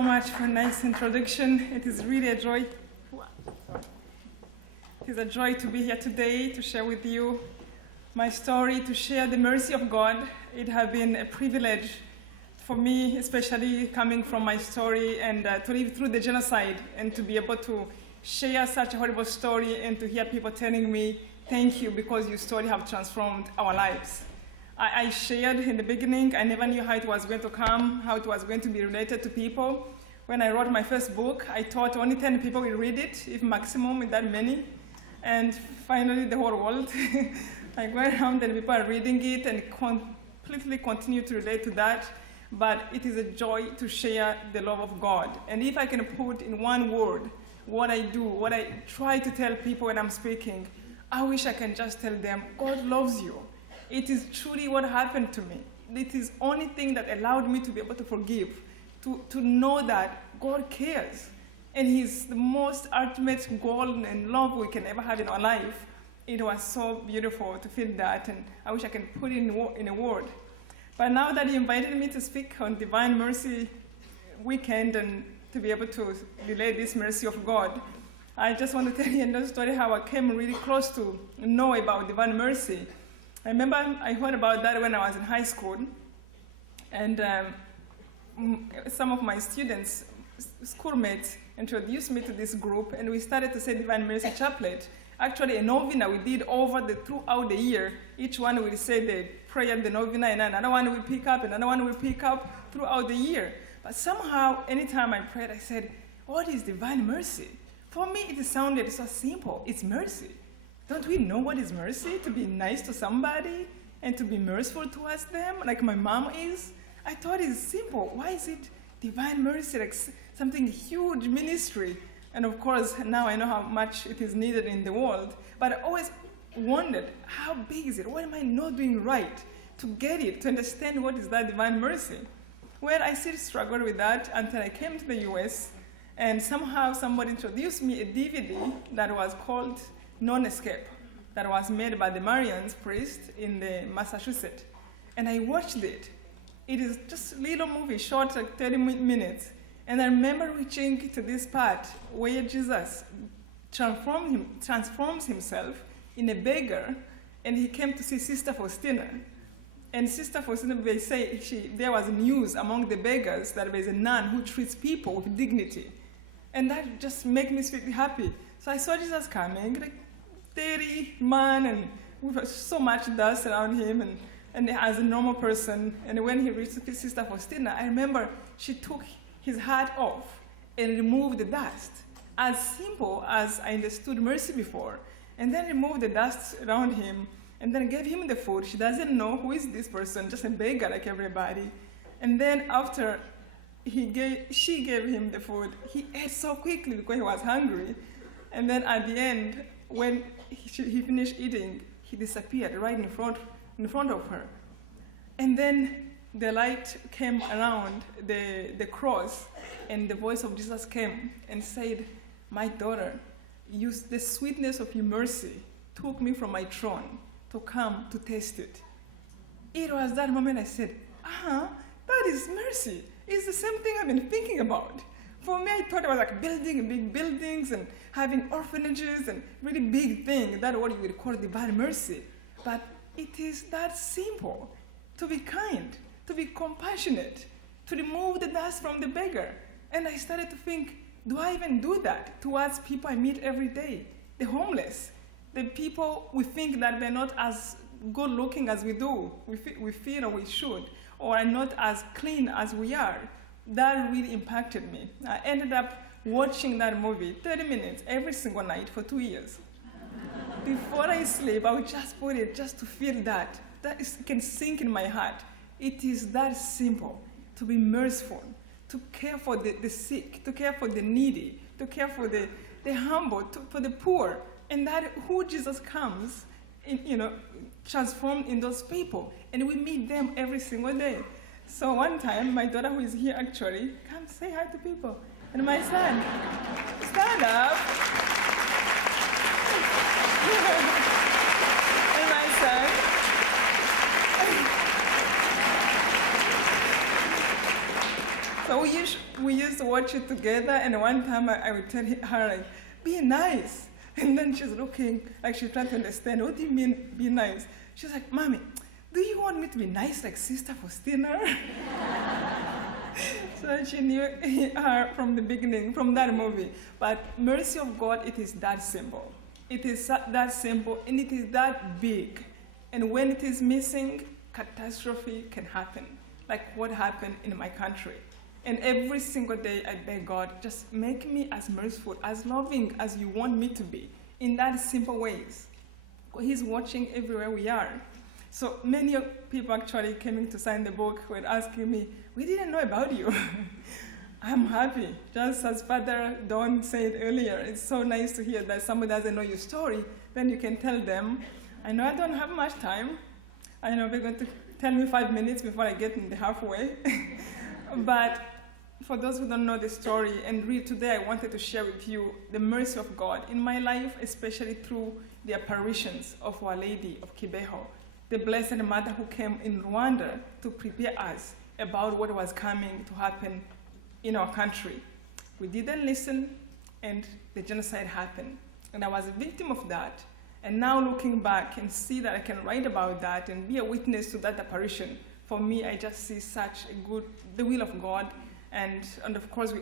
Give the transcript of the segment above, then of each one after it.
So much for a nice introduction. It is really a joy. It is a joy to be here today to share with you my story, to share the mercy of God. It has been a privilege for me, especially coming from my story and to live through the genocide and to be able to share such a horrible story and to hear people telling me, thank you because your story have transformed our lives. I shared in the beginning, I never knew how it was going to come, how it was going to be related to people. When I wrote my first book, I thought only 10 people will read it, if maximum, with that many. And finally, the whole world. I go around and people are reading it and completely continue to relate to that. But it is a joy to share the love of God. And if I can put in one word what I do, what I try to tell people when I'm speaking, I wish I can just tell them, God loves you. It is truly what happened to me. It is the only thing that allowed me to be able to forgive, to know that God cares. And He's the most ultimate goal and love we can ever have in our life. It was so beautiful to feel that, and I wish I can put it in a word. But now that you invited me to speak on Divine Mercy Weekend and to be able to relay this mercy of God, I just want to tell you another story how I came really close to know about Divine Mercy. I remember I heard about that when I was in high school, and some of my students, schoolmates, introduced me to this group, and we started to say Divine Mercy Chaplet. Actually, a novena we did throughout the year. Each one will say the prayer, the novena, and another one will pick up, another one will pick up throughout the year. But somehow, anytime I prayed, I said, what is Divine Mercy? For me, it sounded so simple. It's mercy. Don't we know what is mercy? To be nice to somebody and to be merciful towards them, like my mom is? I thought it's simple. Why is it Divine Mercy, like something huge ministry? And of course, now I know how much it is needed in the world. But I always wondered, how big is it? What am I not doing right to get it, to understand what is that Divine Mercy? Well, I still struggled with that until I came to the US, and somehow somebody introduced me a DVD that was called Non-Escape, that was made by the Marians priest in the Massachusetts. And I watched it. It is just a little movie, short, like 30 minutes. And I remember reaching to this part where Jesus transforms himself in a beggar, and he came to see Sister Faustina. And Sister Faustina, they say there was news among the beggars that there is a nun who treats people with dignity. And that just made me feel happy. So I saw Jesus coming, like, dirty man, and with so much dust around him, and as a normal person. And when he reached Sister Faustina, I remember she took his hat off and removed the dust, as simple as I understood mercy before, and then removed the dust around him, and then gave him the food. She doesn't know who is this person, just a beggar like everybody. And then after she gave him the food, he ate so quickly because he was hungry. And then at the end, when he finished eating, he disappeared right in front of her. And then the light came around the cross, and the voice of Jesus came and said, my daughter, the sweetness of your mercy took me from my throne to come to taste it. It was that moment I said, that is mercy. It's the same thing I've been thinking about. For me, I thought it was like building big buildings and having orphanages and really big things. That's what you would call Divine Mercy. But it is that simple, to be kind, to be compassionate, to remove the dust from the beggar. And I started to think, do I even do that towards people I meet every day? The homeless, the people we think that they're not as good looking as we do, we feel or we should, or are not as clean as we are. That really impacted me. I ended up watching that movie 30 minutes every single night for 2 years. Before I sleep, I would just put it just to feel that. Can sink in my heart. It is that simple, to be merciful, to care for the sick, to care for the needy, to care for the humble, for the poor. And that who Jesus comes, transformed in those people. And we meet them every single day. So one time, my daughter, who is here actually, come say hi to people. And my son, stand up. And my son, So we used to watch it together, and one time I would tell her, like, be nice. And then she's looking, like she's trying to understand, what do you mean, be nice? She's like, Mommy, do you want me to be nice like Sister Faustina? So she knew her from the beginning, from that movie. But mercy of God, it is that simple. It is that simple, and it is that big. And when it is missing, catastrophe can happen, like what happened in my country. And every single day I beg God, just make me as merciful, as loving as you want me to be, in that simple ways. He's watching everywhere we are. So many people actually coming to sign the book were asking me, we didn't know about you. I'm happy. Just as Father Don said earlier, it's so nice to hear that someone doesn't know your story. Then you can tell them, I know I don't have much time. I know they're going to tell me 5 minutes before I get in the halfway. But for those who don't know the story, and really today I wanted to share with you the mercy of God in my life, especially through the apparitions of Our Lady of Kibeho, the Blessed Mother who came in Rwanda to prepare us about what was coming to happen in our country. We didn't listen, and the genocide happened. And I was a victim of that. And now looking back and see that I can write about that and be a witness to that apparition, for me, I just see such the will of God. And of course,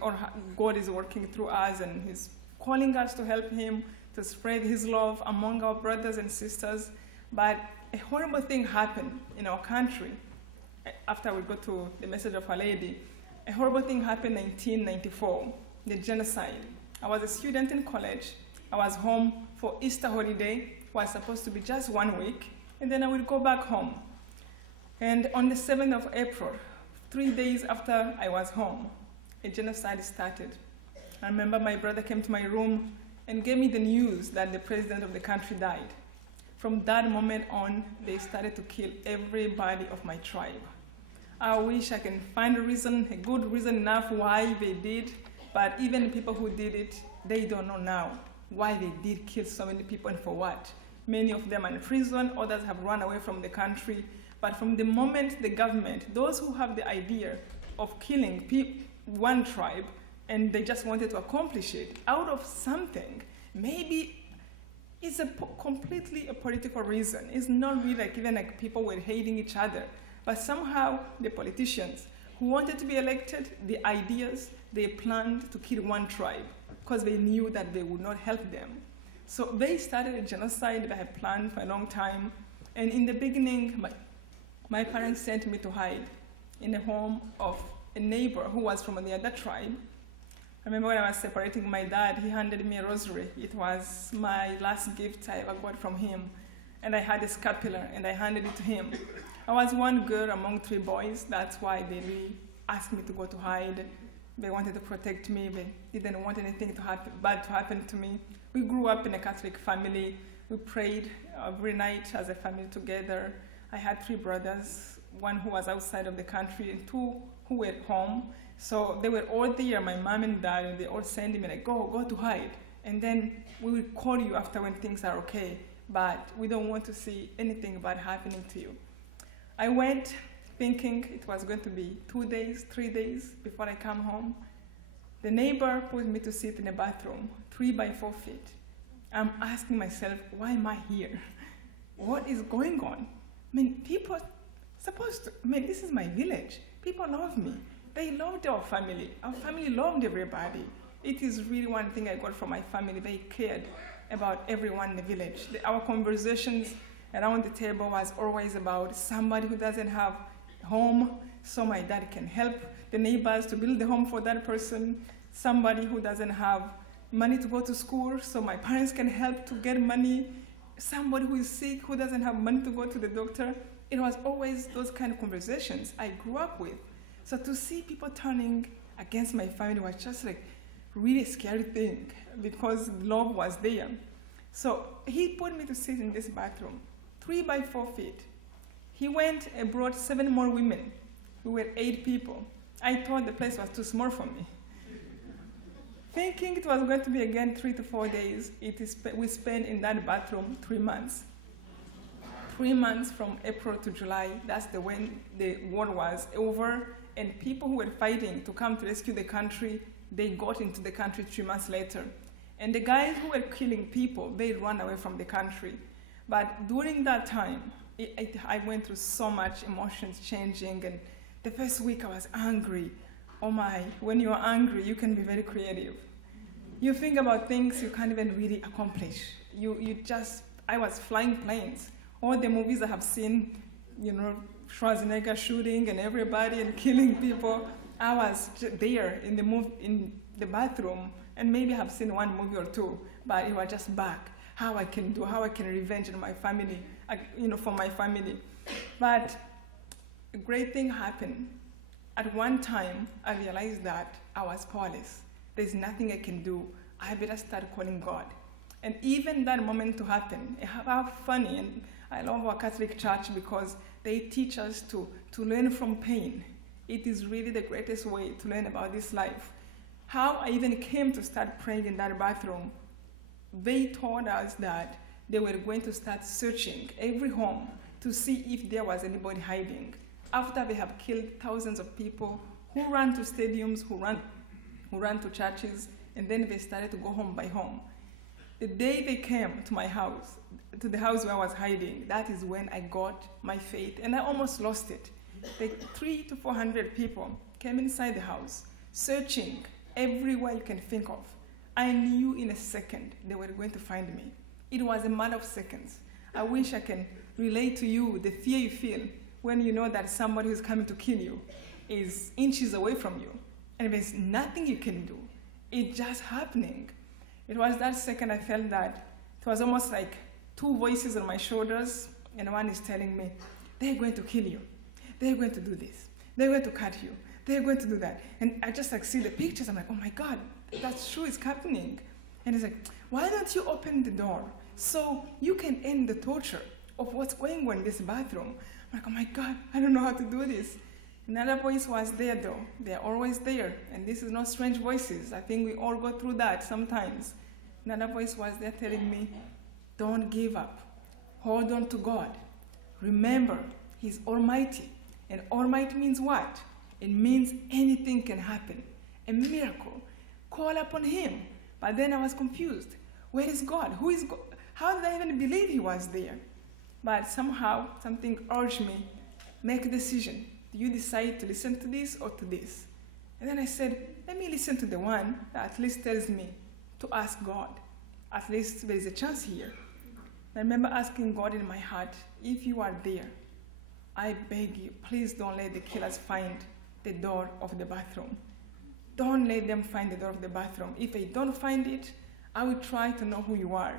God is working through us, and He's calling us to help Him, to spread His love among our brothers and sisters. But a horrible thing happened in our country. After we go to the message of Our Lady, a horrible thing happened in 1994, the genocide. I was a student in college. I was home for Easter holiday. It was supposed to be just 1 week, and then I would go back home. And on the 7th of April, 3 days after I was home, a genocide started. I remember my brother came to my room and gave me the news that the president of the country died. From that moment on, they started to kill everybody of my tribe. I wish I can find a good reason enough why they did, but even the people who did it, they don't know now why they did kill so many people and for what. Many of them are in prison, others have run away from the country. But from the moment the government, those who have the idea of killing one tribe, and they just wanted to accomplish it out of something, maybe it's completely a political reason. It's not really even like people were hating each other. But somehow the politicians who wanted to be elected, the ideas, they planned to kill one tribe because they knew that they would not help them. So they started a genocide that had planned for a long time. And in the beginning, my parents sent me to hide in the home of a neighbor who was from the other tribe. I remember when I was separating my dad, he handed me a rosary. It was my last gift I ever got from him. And I had a scapular, and I handed it to him. I was one girl among 3 boys. That's why they really asked me to go to hide. They wanted to protect me. They didn't want anything bad to happen to me. We grew up in a Catholic family. We prayed every night as a family together. I had 3 brothers, one who was outside of the country and 2 who were home. So they were all there, my mom and dad, and they all sent me like, go to hide. And then we will call you after when things are okay, but we don't want to see anything bad happening to you. I went thinking it was going to be 2 days, 3 days before I come home. The neighbor put me to sit in a bathroom, 3 by 4 feet. I'm asking myself, why am I here? What is going on? People this is my village. People love me. They loved our family. Our family loved everybody. It is really one thing I got from my family. They cared about everyone in the village. Our conversations around the table was always about somebody who doesn't have a home, so my dad can help the neighbors to build a home for that person. Somebody who doesn't have money to go to school, so my parents can help to get money. Somebody who is sick, who doesn't have money to go to the doctor. It was always those kind of conversations I grew up with. So to see people turning against my family was just like really scary thing because love was there. So he put me to sit in this bathroom, 3 by 4 feet. He went and brought 7 more women. We were 8 people. I thought the place was too small for me. Thinking it was going to be again 3 to 4 days, we spent in that bathroom 3 months. 3 months from April to July, that's when the war was over, and people who were fighting to come to rescue the country, they got into the country 3 months later. And the guys who were killing people, they ran away from the country. But during that time, I went through so much emotions changing, and the first week I was angry. Oh my, when you're angry, you can be very creative. You think about things you can't even really accomplish. I was flying planes. All the movies I have seen, Schwarzenegger shooting and everybody and killing people, I was there in the bathroom, and maybe I have seen one movie or two, but it was just back. How I can revenge on my family, for my family. But a great thing happened. At one time, I realized that I was powerless. There's nothing I can do. I better start calling God. And even that moment to happen, how funny, and I love our Catholic Church because they teach us to learn from pain. It is really the greatest way to learn about this life. How I even came to start praying in that bathroom, they told us that they were going to start searching every home to see if there was anybody hiding. After they have killed thousands of people who ran to stadiums, who ran to churches, and then they started to go home by home. The day they came to my house, to the house where I was hiding, that is when I got my faith, and I almost lost it. 300 to 400 people came inside the house, searching everywhere you can think of. I knew in a second they were going to find me. It was a matter of seconds. I wish I can relate to you the fear you feel when you know that somebody who's coming to kill you is inches away from you, and there's nothing you can do. It's just happening. It was that second I felt that it was almost like two voices on my shoulders, and one is telling me, they're going to kill you. They're going to do this. They're going to cut you. They're going to do that. And I just see the pictures. I'm like, oh my God, that's true, it's happening. And he's like, why don't you open the door so you can end the torture of what's going on in this bathroom? I'm like, oh my God, I don't know how to do this. Another voice was there though. They're always there. And this is not strange voices. I think we all go through that sometimes. Another voice was there telling me, don't give up. Hold on to God. Remember, He's Almighty. And Almighty means what? It means anything can happen. A miracle. Call upon Him. But then I was confused. Where is God? Who is God? How did I even believe He was there? But somehow, something urged me, make a decision. Do you decide to listen to this or to this? And then I said, let me listen to the one that at least tells me to ask God. At least there is a chance here. I remember asking God in my heart, if you are there, I beg you, please don't let the killers find the door of the bathroom. Don't let them find the door of the bathroom. If they don't find it, I will try to know who you are.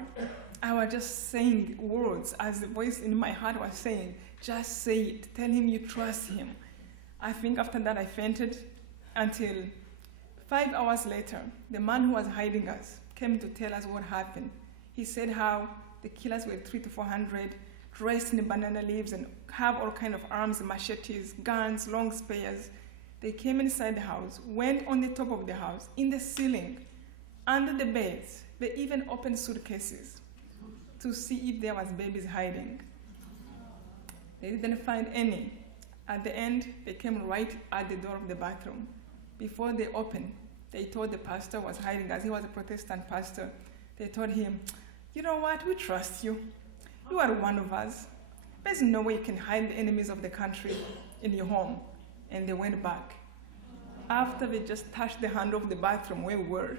I was just saying words as the voice in my heart was saying, just say it. Tell him you trust him. I think after that I fainted until 5 hours later, the man who was hiding us came to tell us what happened. He said how the killers were 300 to 400, dressed in banana leaves and have all kinds of arms, machetes, guns, long spears. They came inside the house, went on the top of the house, in the ceiling, under the beds. They even opened suitcases to see if there was babies hiding. They didn't find any. At the end, they came right at the door of the bathroom. Before they opened, they told the pastor was hiding, as he was a Protestant pastor. They told him, you know what, we trust you. You are one of us. There's no way you can hide the enemies of the country in your home. And they went back. After they just touched the handle of the bathroom where we were,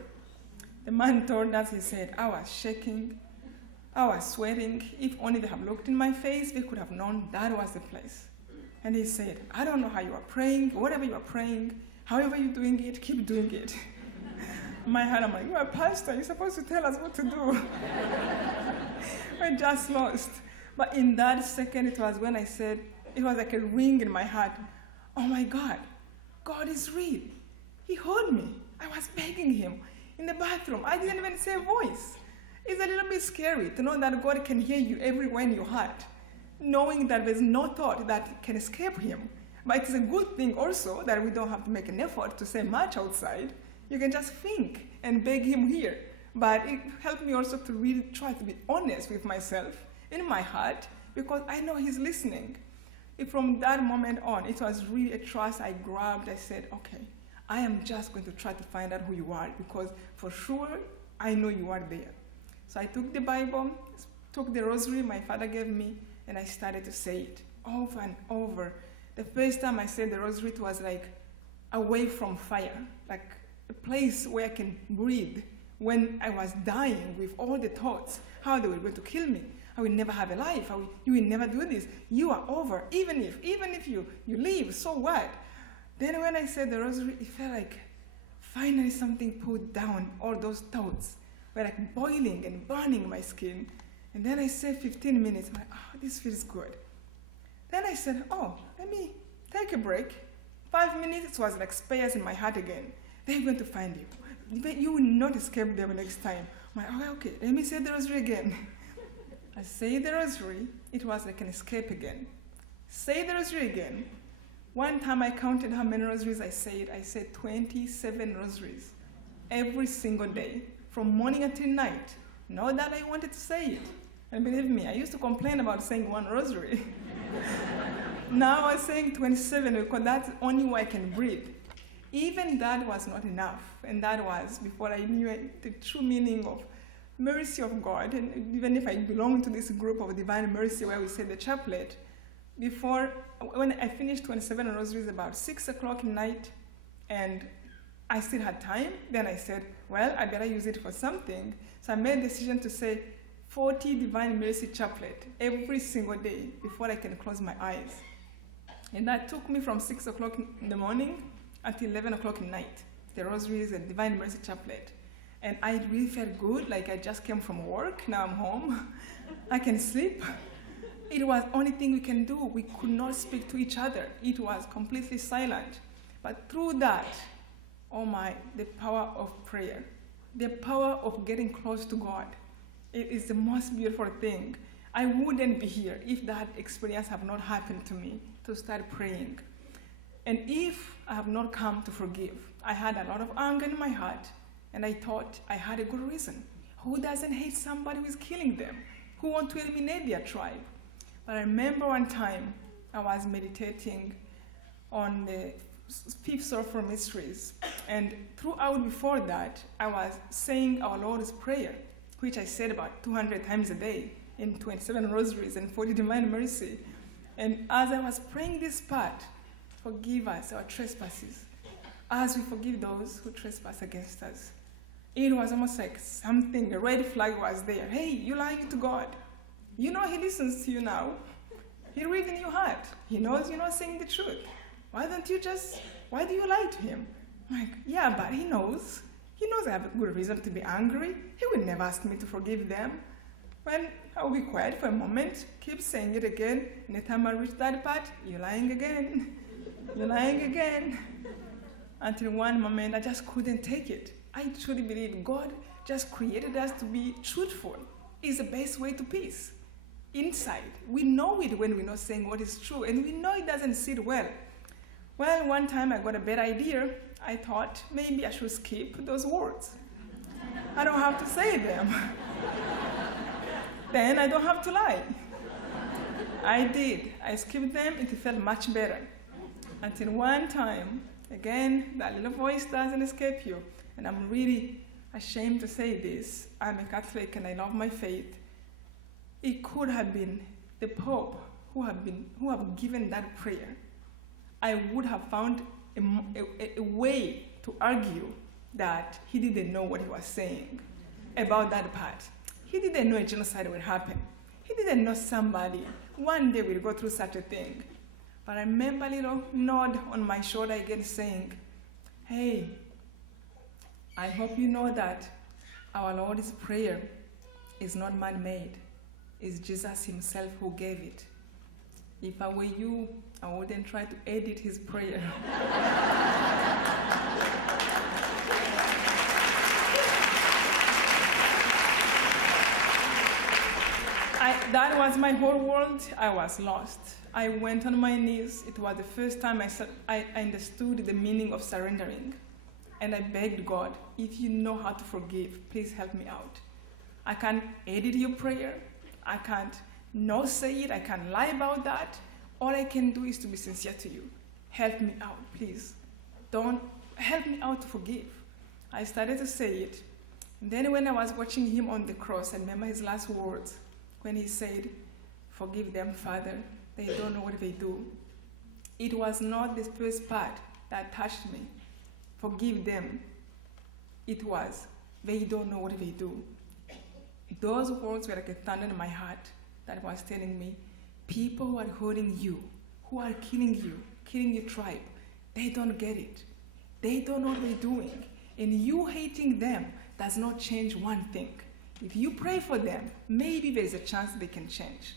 the man told us, he said, I was shaking, I was sweating. If only they had looked in my face, they could have known that was the place. And he said, I don't know how you are praying, whatever you are praying, however you're doing it, keep doing it. In my head, I'm like, you're a pastor, you're supposed to tell us what to do. We're just lost. But in that second, it was when I said, it was like a ring in my heart. Oh my God, God is real. He heard me. I was begging him in the bathroom. I didn't even say a voice. It's a little bit scary to know that God can hear you everywhere in your heart, knowing that there's no thought that can escape him. But it's a good thing also that we don't have to make an effort to say much outside. You can just think and beg him here. But it helped me also to really try to be honest with myself in my heart, because I know he's listening. From that moment on, it was really a trust I grabbed. I said, okay, I am just going to try to find out who you are, because for sure, I know you are there. So I took the Bible, took the rosary my father gave me, and I started to say it over and over. The first time I said the rosary, it was like away from fire, like a place where I can breathe when I was dying with all the thoughts, how they were going to kill me. I will never have a life. You will never do this. You are over. Even if you leave, so what? Then when I said the rosary, it felt like finally something put down. All those thoughts were like boiling and burning my skin. And then I said 15 minutes. I'm like, oh, this feels good. Then I said, oh, let me take a break. 5 minutes, it was like spares in my heart again. They're going to find you. But you will not escape them next time. I'm like, oh, okay, let me say the rosary again. I say the rosary, it was like an escape again. Say the rosary again. One time I counted how many rosaries I said. I said 27 rosaries every single day, from morning until night. Not that I wanted to say it. And believe me, I used to complain about saying one rosary. Now I'm saying 27 because that's the only way I can breathe. Even that was not enough. And that was before I knew the true meaning of mercy of God. And even if I belong to this group of divine mercy where we say the chaplet, when I finished 27 rosaries about 6 o'clock at night, and I still had time, then I said, well, I better use it for something. So I made a decision to say 40 divine mercy chaplet every single day before I can close my eyes. And that took me from 6 o'clock in the morning until 11 o'clock at night. The rosaries and divine mercy chaplet. And I really felt good, like I just came from work, now I'm home. I can sleep. It was the only thing we can do. We could not speak to each other. It was completely silent. But through that, oh my, the power of prayer, the power of getting close to God, it is the most beautiful thing. I wouldn't be here if that experience had not happened to me, to start praying. And if I have not come to forgive, I had a lot of anger in my heart, and I thought I had a good reason. Who doesn't hate somebody who is killing them? Who want to eliminate their tribe? But I remember one time I was meditating on the fifth sorrowful mysteries, and throughout before that, I was saying our Lord's Prayer, which I said about 200 times a day in 27 rosaries and 40 divine mercy. And as I was praying this part, forgive us our trespasses, as we forgive those who trespass against us. It was almost like something, a red flag was there. Hey, you're lying to God. You know He listens to you now. He reads in your heart. He knows you're not saying the truth. Why do you lie to Him? I'm like, yeah, but He knows. He knows I have a good reason to be angry. He will never ask me to forgive them. Well, I'll be quiet for a moment, keep saying it again, and the time I reach that part, you're lying again. You're lying again. Until one moment, I just couldn't take it. I truly believe God just created us to be truthful. It's the best way to peace. Inside, we know it when we're not saying what is true, and we know it doesn't sit well. Well, one time I got a better idea. I thought maybe I should skip those words. I don't have to say them. Then I don't have to lie. I did. I skipped them. It felt much better. Until one time, again, that little voice doesn't escape you. And I'm really ashamed to say this. I'm a Catholic and I love my faith. It could have been the Pope who have given that prayer. I would have found a way to argue that he didn't know what he was saying about that part. He didn't know a genocide would happen. He didn't know somebody one day will go through such a thing. But I remember a little nod on my shoulder again saying, hey, I hope you know that our Lord's Prayer is not man-made. It's Jesus Himself who gave it. If I were you, I wouldn't try to edit His prayer. That was my whole world. I was lost. I went on my knees. It was the first time I understood the meaning of surrendering. And I begged God, if you know how to forgive, please help me out. I can't edit your prayer. I can't not say it. I can't lie about that. all I can do is to be sincere to you. Help me out, please. Don't help me out to forgive. I started to say it. And then when I was watching him on the cross, I remember his last words when he said, "Forgive them, Father. They don't know what they do." It was not the first part that touched me. Forgive them. It was, they don't know what they do. Those words were like a thunder in my heart that was telling me, people who are hurting you, who are killing your tribe, they don't get it. They don't know what they're doing. And you hating them does not change one thing. If you pray for them, maybe there's a chance they can change.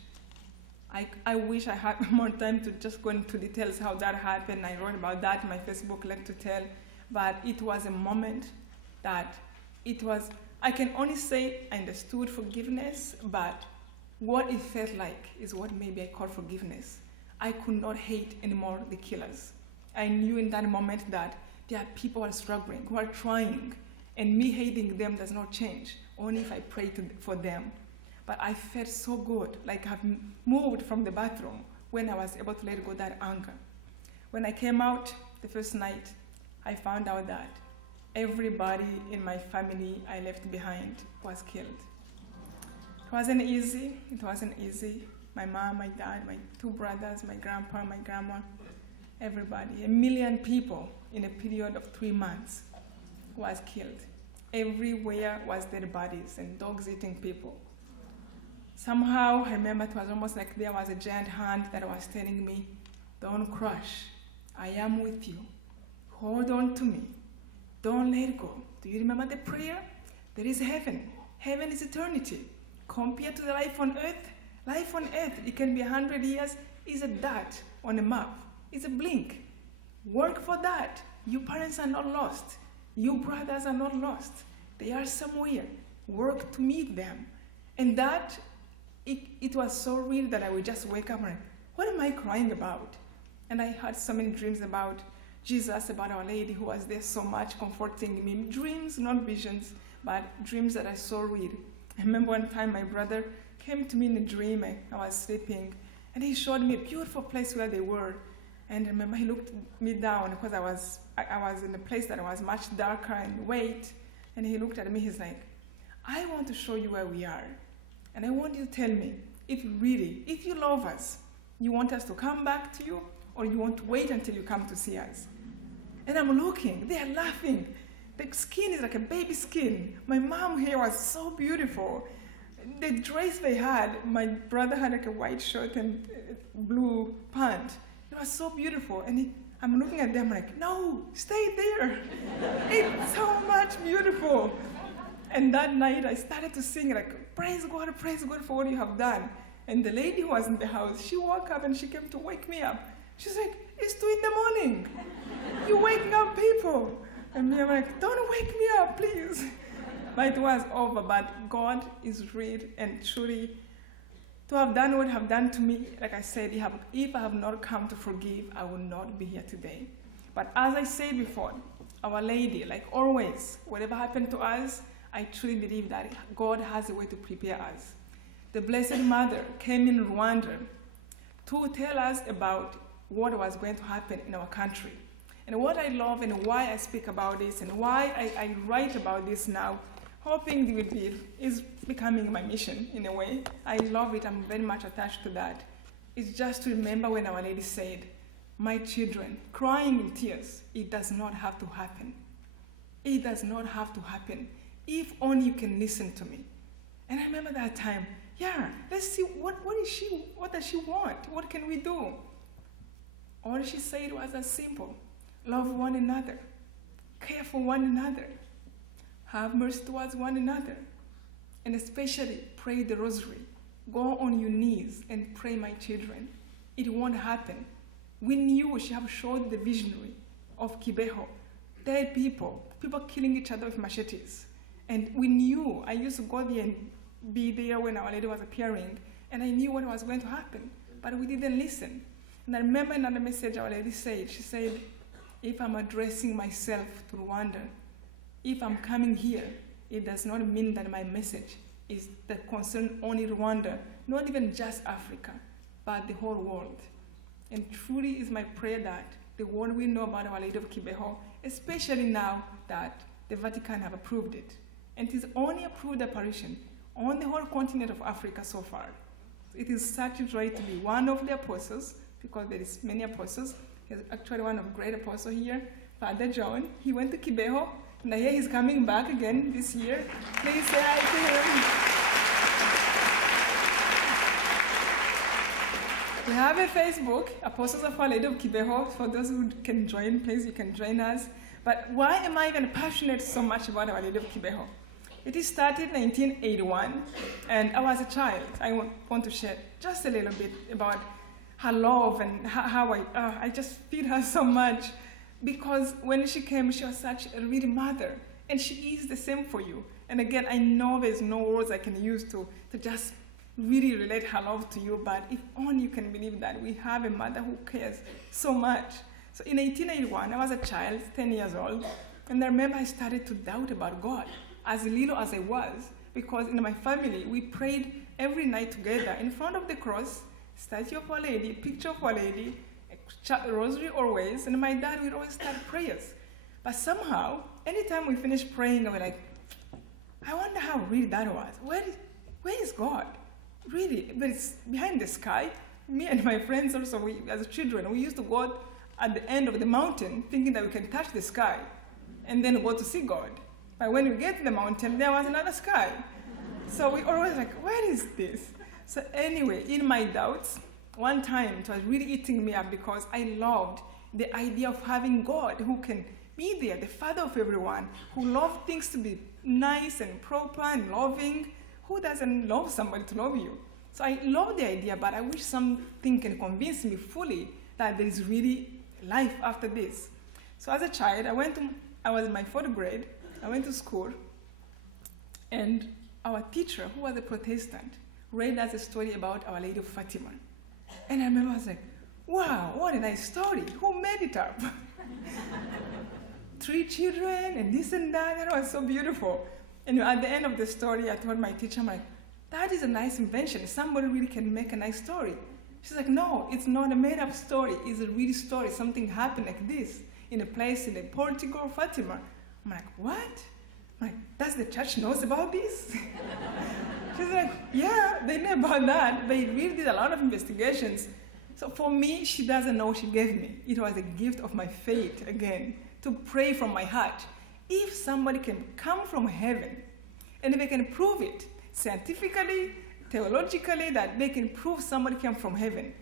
I wish I had more time to just go into details how that happened. I wrote about that in my Facebook, Let to Tell. But it was a moment that I can only say I understood forgiveness, but what it felt like is what maybe I call forgiveness. I could not hate anymore the killers. I knew in that moment that there are people who are struggling, who are trying, and me hating them does not change, only if I pray for them. But I felt so good, like I've moved from the bathroom when I was able to let go that anger. When I came out the first night, I found out that everybody in my family I left behind was killed. It wasn't easy. My mom, my dad, my two brothers, my grandpa, my grandma, everybody. 1 million people in a period of 3 months was killed. Everywhere was dead bodies and dogs eating people. Somehow, I remember it was almost like there was a giant hand that was telling me, "Don't crush. I am with you. Hold on to me. Don't let go." Do you remember the prayer? There is heaven. Heaven is eternity. Compared to the life on earth, it can be 100 years, is a dot on a map. It's a blink. Work for that. Your parents are not lost. Your brothers are not lost. They are somewhere. Work to meet them. And that, it was so real that I would just wake up and, what am I crying about? And I had so many dreams about Jesus, about Our Lady, who was there so much comforting me. Dreams, not visions, but dreams that are so real. I remember one time my brother came to me in a dream. I was sleeping, and he showed me a beautiful place where they were. And I remember he looked me down because I was in a place that was much darker and wait. And he looked at me. He's like, "I want to show you where we are, and I want you to tell me if you love us, you want us to come back to you, or you want to wait until you come to see us." And I'm looking. They are laughing. The skin is like a baby skin. My mom hair was so beautiful. The dress they had, my brother had like a white shirt and blue pant. It was so beautiful. And I'm looking at them like, "No, stay there. It's so much beautiful." And that night I started to sing like, praise God for what you have done." And the lady who was in the house, she woke up and she came to wake me up. She's like, "It's 2 a.m. You're waking up people." And me, I'm like, "Don't wake me up, please." But it was over. But God is real, and truly, to have done what you have done to me, like I said, if I have not come to forgive, I will not be here today. But as I said before, Our Lady, like always, whatever happened to us, I truly believe that God has a way to prepare us. The Blessed Mother came in Rwanda to tell us about what was going to happen in our country. And what I love and why I speak about this and why I write about this now, hoping it will be, is becoming my mission in a way. I love it. I'm very much attached to that. It's just to remember when Our Lady said, "My children," crying in tears, "it does not have to happen. It does not have to happen. If only you can listen to me." And I remember that time, let's see, what does she want? What can we do? All she said was as simple: love one another, care for one another, have mercy towards one another, and especially pray the rosary. Go on your knees and pray, my children. It won't happen. We knew she had showed the visionary of Kibeho, dead people killing each other with machetes. And we knew, I used to go there and be there when Our Lady was appearing, and I knew what was going to happen, but we didn't listen. And I remember another message Our Lady said. She said, "If I'm addressing myself to Rwanda, if I'm coming here, it does not mean that my message is that concern only Rwanda, not even just Africa, but the whole world." And truly is my prayer that the world will know about Our Lady of Kibeho, especially now that the Vatican have approved it. And it is only approved apparition on the whole continent of Africa so far. It is such a joy to be one of the apostles, because there is many apostles. He's actually one of great apostles here, Father John. He went to Kibeho, and I hear he's coming back again this year. Please say hi to him. We have a Facebook, Apostles of Our Lady of Kibeho. For those who can join, please, you can join us. But why am I even passionate so much about Our Lady of Kibeho? It started in 1981, and I was a child. I want to share just a little bit about her love and how I just feel her so much, because when she came, she was such a real mother, and she is the same for you. And again, I know there's no words I can use to just really relate her love to you, but if only you can believe that we have a mother who cares so much. So in 1881, I was a child, 10 years old, and I remember I started to doubt about God, as little as I was, because in my family, we prayed every night together in front of the cross, statue of Our Lady, picture of Our Lady, a rosary always, and my dad would always start prayers. But somehow, anytime we finished praying, I was like, I wonder how real that was. Where is God? Really? But it's behind the sky. Me and my friends also, as children, we used to go at the end of the mountain thinking that we can touch the sky and then go to see God. But when we get to the mountain, there was another sky. So we always like, where is this? So anyway, in my doubts, one time it was really eating me up, because I loved the idea of having God who can be there, the Father of everyone, who loves things to be nice and proper and loving. Who doesn't love somebody to love you? So I love the idea, but I wish something can convince me fully that there is really life after this. So as a child, I was in my 4th grade. I went to school, and our teacher, who was a Protestant, read us a story about Our Lady of Fatima. And I remember I was like, wow, what a nice story. Who made it up? 3 children and this and that. That was so beautiful. And at the end of the story, I told my teacher, I'm like, that is a nice invention. Somebody really can make a nice story. She's like, no, it's not a made-up story. It's a real story. Something happened like this in a place in Portugal, Fatima. I'm like, what? I'm like, does the church knows about this? She's like, yeah, they know about that. They really did a lot of investigations. So for me, she doesn't know what she gave me. It was a gift of my faith, again, to pray from my heart. If somebody can come from heaven, and they can prove it scientifically, theologically, that they can prove somebody came from heaven,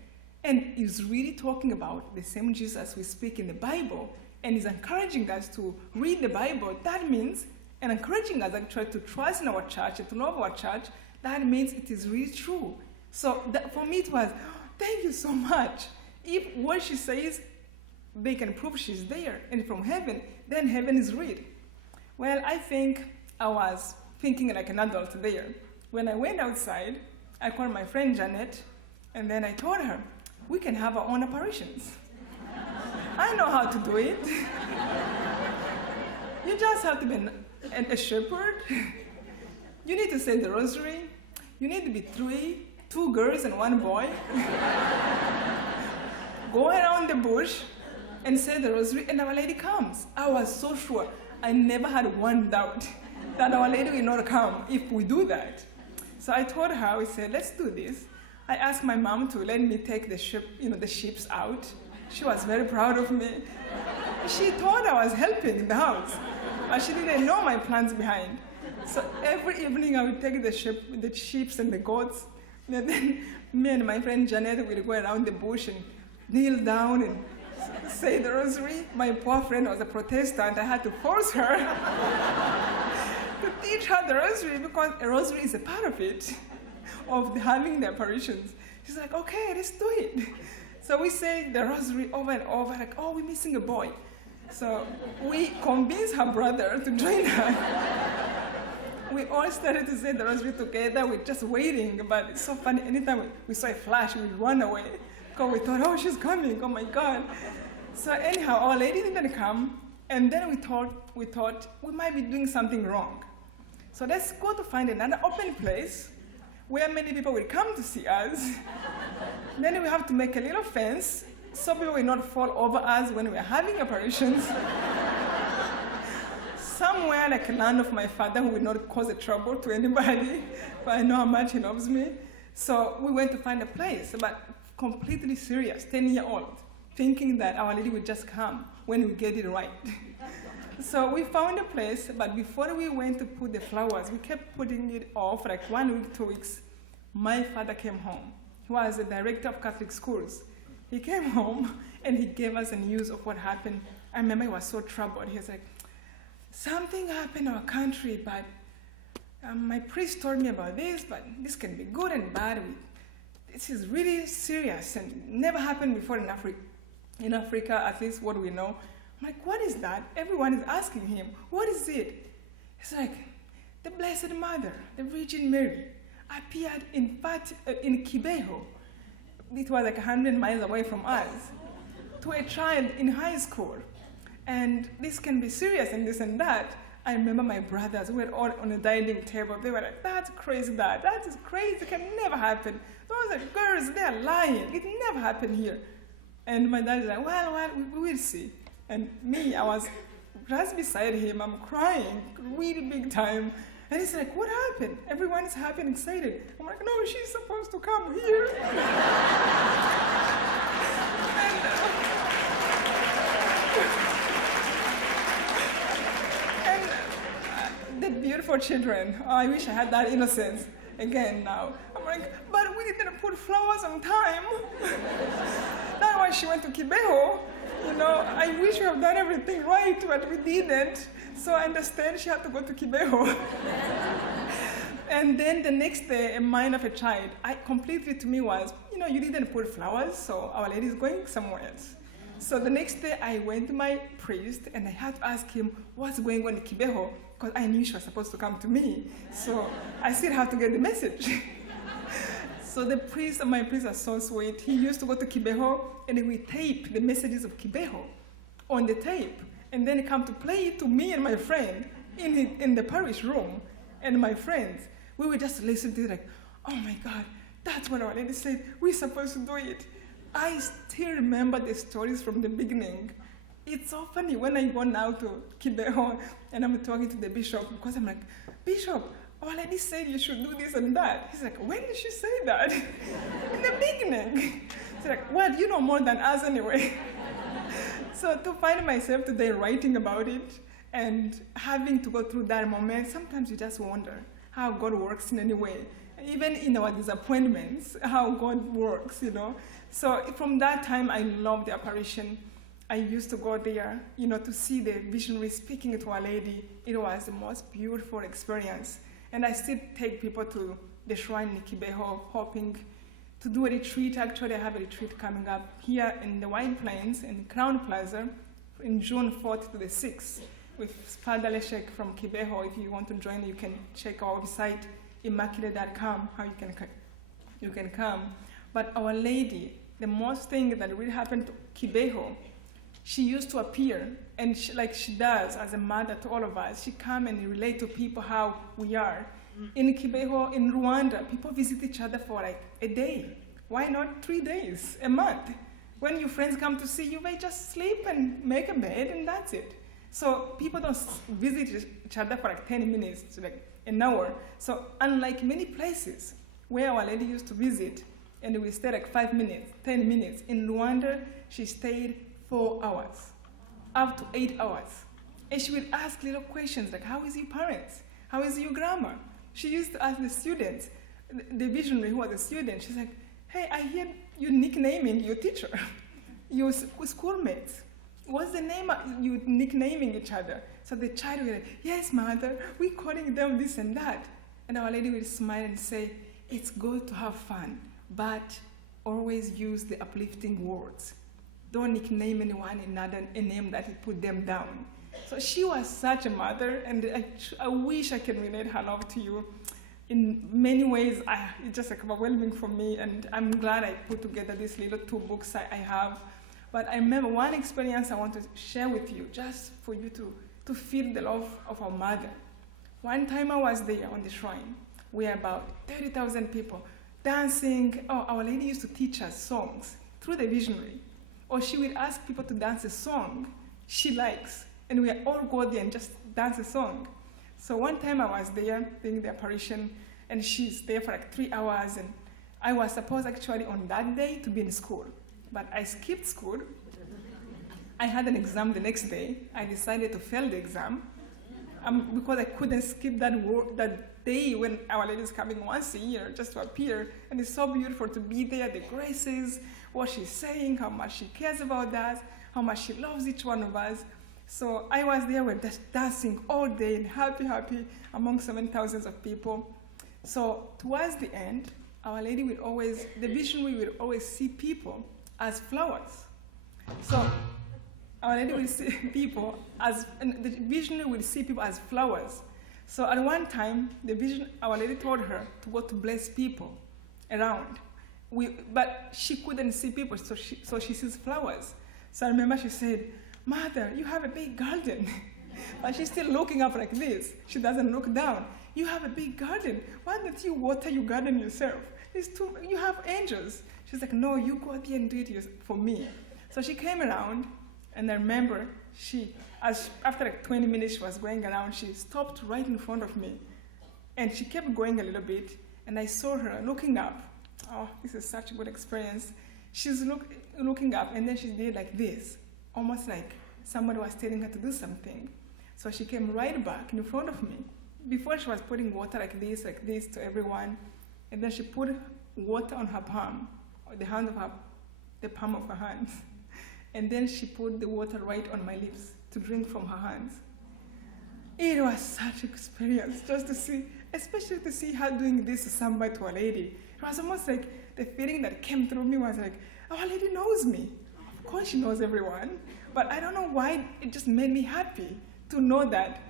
and is really talking about the same Jesus we speak in the Bible, and is encouraging us to read the Bible, that means, and encouraging us actually to trust in our church and to love our church, that means it is really true. So that, for me it was, thank you so much. If what she says, they can prove she's there and from heaven, then heaven is real. Well, I think I was thinking like an adult there. When I went outside, I called my friend Janet, and then I told her, we can have our own apparitions. I know how to do it. You just have to be a shepherd. You need to say the rosary. You need to be 2 girls and 1 boy. Go around the bush and say the rosary, and Our Lady comes. I was so sure. I never had one doubt that Our Lady will not come if we do that. So I told her, I said, let's do this. I asked my mom to let me take the sheep, the sheep out. She was very proud of me. She thought I was helping in the house, but she didn't know my plans behind. So every evening I would take the sheep and the goats, and then me and my friend Janet would go around the bush and kneel down and say the rosary. My poor friend was a Protestant. I had to force her to teach her the rosary, because a rosary is a part of it, of having the apparitions. She's like, okay, let's do it. So we say the rosary over and over, like, oh, we're missing a boy. So we convinced her brother to join her. We all started to say the rosary together. We're just waiting, but it's so funny. Anytime we saw a flash, we'd run away, because we thought, oh, she's coming, oh my God. So anyhow, Our Lady didn't come, and then we thought we might be doing something wrong. So let's go to find another open place where many people will come to see us. Then we have to make a little fence so people will not fall over us when we are having apparitions. Somewhere like a land of my father who will not cause a trouble to anybody, but I know how much he loves me. So we went to find a place, but completely serious, 10-year-old, thinking that Our Lady would just come when we get it right. So we found a place, but before we went to put the flowers, we kept putting it off like 1 week, 2 weeks. My father came home. He was the director of Catholic schools. He came home and he gave us the news of what happened. I remember he was so troubled. He was like, something happened in our country, but my priest told me about this, but this can be good and bad. This is really serious and never happened before in Africa. In Africa, at least what we know. I'm like, what is that? Everyone is asking him, what is it? He's like, the Blessed Mother, the Virgin Mary, appeared in Kibeho. It was like 100 miles away from us, to a child in high school. And this can be serious and this and that. I remember my brothers who were all on a dining table. They were like, that's crazy, Dad. That is crazy. It can never happen. Those are girls. They're lying. It never happened here. And my dad was like, well, we will see. And me, I was just beside him. I'm crying really big time. And he's like, what happened? Everyone is happy and excited. I'm like, no, she's supposed to come here. The beautiful children. Oh, I wish I had that innocence again now. I'm like, but we didn't put flowers on time. That's why she went to Kibeho. You know, I wish we have done everything right, but we didn't. So I understand she had to go to Kibeho. And then the next day, a mind of a child, completely to me was, you know, you didn't put flowers, so Our Lady is going somewhere else. So the next day, I went to my priest, and I had to ask him what's going on in Kibeho, because I knew she was supposed to come to me. So I still have to get the message. So my priest is so sweet. He used to go to Kibeho, and we tape the messages of Kibeho on the tape, and then come to play it to me and my friend in the parish room. And my friends, we would just listen to it like, oh my God, that's what Our Lady said. We're supposed to do it. I still remember the stories from the beginning. It's so funny when I go now to Kibeho and I'm talking to the bishop, because I'm like, Bishop, Our Lady said you should do this and that. He's like, when did she say that? In the beginning. He's like, what? You know more than us anyway. So to find myself today writing about it and having to go through that moment, sometimes you just wonder how God works in any way. Even in our disappointments, how God works, you know. So from that time, I loved the apparition. I used to go there, you know, to see the visionary speaking to Our Lady. It was the most beautiful experience. And I still take people to the shrine in Kibeho, hoping to do a retreat. Actually, I have a retreat coming up here in the White Plains in Crown Plaza in June 4th to the 6th with Father Leshek from Kibeho. If you want to join, you can check our website, Immaculee.com, how you can come. But Our Lady, the most thing that really happened to Kibeho, she used to appear, and like she does as a mother to all of us, she come and relate to people how we are. In Kibeho, in Rwanda, people visit each other for like a day. Why not 3 days, a month? When your friends come to see you, they just sleep and make a bed, and that's it. So people don't visit each other for like 10 minutes, like an hour. So unlike many places where Our Lady used to visit, and we stayed like 5 minutes, 10 minutes. In Rwanda, she stayed 4 hours, up to 8 hours. And she would ask little questions like, how is your parents? How is your grandma? She used to ask the students, the visionary who was a student, she's like, hey, I hear you nicknaming your teacher, your schoolmates. What's the name you nicknaming each other? So the child will like, yes, mother, we're calling them this and that. And Our Lady will smile and say, it's good to have fun, but always use the uplifting words. Don't nickname anyone another a name that will put them down. So she was such a mother, and I wish I can relate her love to you. In many ways, it's just like overwhelming for me, and I'm glad I put together these little 2 books I have. But I remember one experience I want to share with you, just for you to feel the love of our mother. One time I was there on the shrine. We were about 30,000 people dancing. Oh, Our Lady used to teach us songs through the visionary. Or she will ask people to dance a song she likes, and we all go there and just dance a song. So one time I was there doing the apparition, and she's there for like 3 hours, and I was supposed actually on that day to be in school, but I skipped school. I had an exam the next day. I decided to fail the exam because I couldn't skip that day when Our Lady is coming once a year just to appear, and it's so beautiful to be there, the graces, what she's saying, how much she cares about us, how much she loves each one of us. So I was there, we're just dancing all day and happy among 7,000 of people. So towards the end, Our Lady will always, the visionary will always see people as flowers. So Our Lady will see people as, and the visionary will see people as flowers. So at one time, Our Lady told her to go to bless people around. But she couldn't see people, so she sees flowers. So I remember she said, "Mother, you have a big garden." But she's still looking up like this. She doesn't look down. "You have a big garden. Why don't you water your garden yourself? You have angels." She's like, "No, you go there and do it for me." So she came around, and I remember after like 20 minutes she was going around, she stopped right in front of me. And she kept going a little bit, and I saw her looking up. Oh, this is such a good experience. She's looking up, and then she did like this, almost like somebody was telling her to do something. So she came right back in front of me. Before she was putting water like this to everyone, and then she put water on her palm, or the palm of her hands. And then she put the water right on my lips to drink from her hands. It was such an experience just to see, especially to see her doing this to somebody, to Our Lady. It was almost like the feeling that came through me was like, Our Lady knows me. Of course she knows everyone, but I don't know why it just made me happy to know that,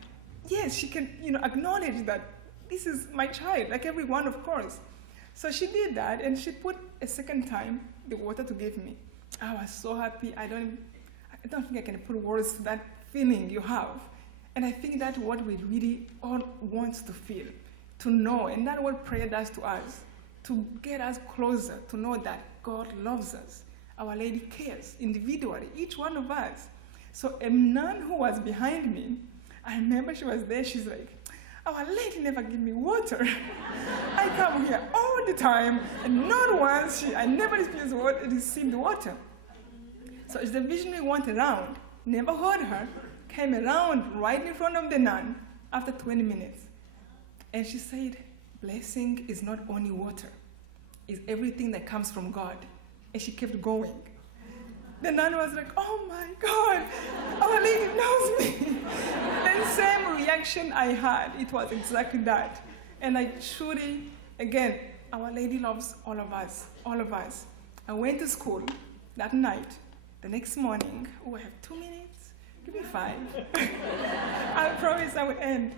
yes, she can, acknowledge that this is my child, like everyone, of course. So she did that, and she put a second time the water to give me. I was so happy. I don't think I can put words to that feeling you have. And I think that's what we really all want to feel, to know, and that's what prayer does to us, to get us closer, to know that God loves us. Our Lady cares individually, each one of us. So a nun who was behind me, I remember she was there, she's like, Our Lady never give me water. I come here all the time, and not once, I never received water. So as the visionary went around, never heard her, came around right in front of the nun after 20 minutes. And she said, blessing is not only water, it's everything that comes from God. And she kept going. The nun was like, oh my God, Our Lady knows me. And same reaction I had, it was exactly that. And I truly, again, Our Lady loves all of us, all of us. I went to school that night. The next morning, I have 2 minutes? Give me 5. I promise I will end.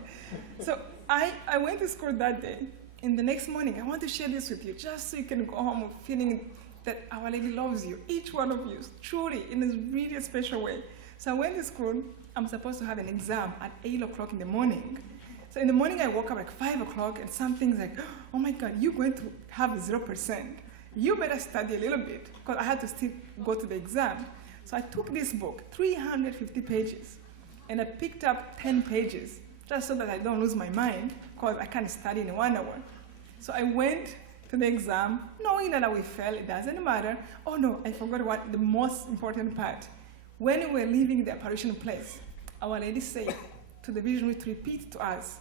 So I went to school that day. And the next morning, I want to share this with you, just so you can go home feeling that Our Lady loves you, each one of you, truly, in a really special way. So I went to school. I'm supposed to have an exam at 8 o'clock in the morning. So in the morning, I woke up like 5 o'clock, and something's like, oh my God, you're going to have 0%. You better study a little bit, because I had to still go to the exam. So I took this book, 350 pages, and I picked up 10 pages, just so that I don't lose my mind, because I can't study in 1 hour. So I went to the exam, knowing that I will fail, it doesn't matter. Oh no, I forgot the most important part. When we were leaving the apparition place, Our Lady said to the visionary to repeat to us.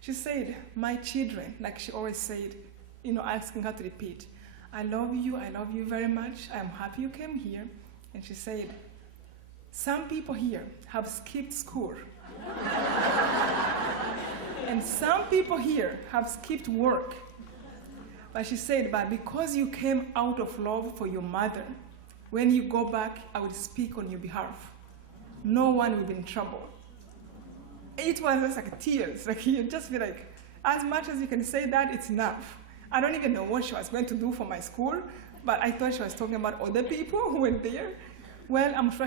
She said, my children, like she always said, asking her to repeat, I love you very much. I am happy you came here. And she said, some people here have skipped school. And some people here have skipped work. But she said, but because you came out of love for your mother, when you go back, I will speak on your behalf. No one will be in trouble. It was just like tears. Like you just feel like, as much as you can say that, it's enough. I don't even know what she was going to do for my school, but I thought she was talking about other people who were there. Well, I'm sure